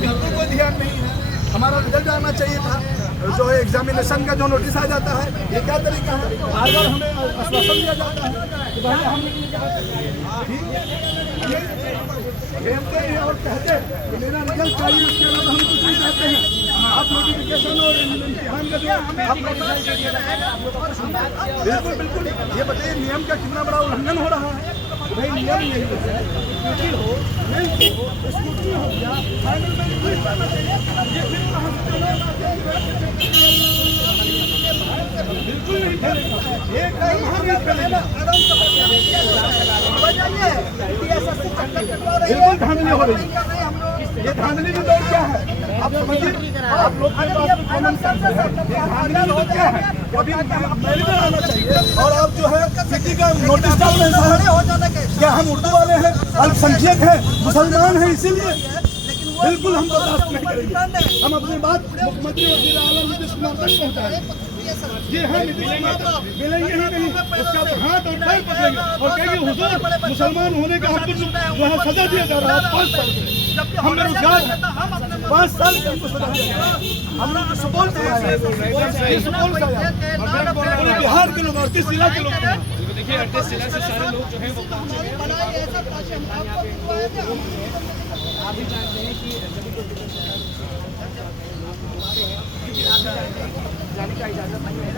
बिल्कुल कोई ध्यान नहीं है। हमारा रिजल्ट आना चाहिए था, जो है एग्जामिनेशन का जो नोटिस आ जाता है, ये क्या तरीका है? बार बार हमें आश्वासन दिया जाता है कि भाई हम खेलते हैं और कहते हैं कि मेरा रिजल्ट चाहिए, उसके अलावा हम कुछ नहीं कहते हैं। आप नोटिफिकेशन और इम्तिहान का जो बिल्कुल बिल्कुल ये बताइए नियम का कितना बड़ा उल्लंघन हो रहा है। भाई नियम यही है, स्कूटी हो, मेंस हो, स्कूटी हो गया, फाइनल में रिजल्ट करना चाहिए। ये फिर कहाँ से बिल्कुल नहीं चलेगा, एक वहाँ नहीं चलेगा। बिल्कुल धांधली हो रही है, ये धांधली की दौड़ क्या है आप समझिए। आप लोग के पास कॉमन सेंस है, ये धांधली की दौड़ क्या है? अभी मेडिकल आना चाहिए और आप जो है सिटी का नोटिस डाल रहे हैं। क्या हम उर्दू वाले हैं, अल्पसंख्यक हैं, मुसलमान हैं, इसीलिए बिल्कुल हम बर्दाश्त नहीं करेंगे। हम अपनी बात मुख्यमंत्री वज़ीर आला नीतीश कुमार तक पहुँचाएंगे। ये है नीतीश कुमार मिलेंगे ही नहीं, उसका हाथ और पैर पकड़ेंगे और कहेंगे हुजूर मुसलमान होने का हमको जो है सजा दिया जा रहा है 5 साल की। हम बेरोजगार हैं, 5 साल की हमको सजा दिया जा रहा है। हम लोग सुपौल से आए हैं, सुपौल से आए पूरे बिहार के लोग 38 जिला के लोग। देखिए 38 जिला से सारे लोग जो है वो पहुंचे हैं। आप भी जानते हैं कि जाने का इजाजत नहीं है।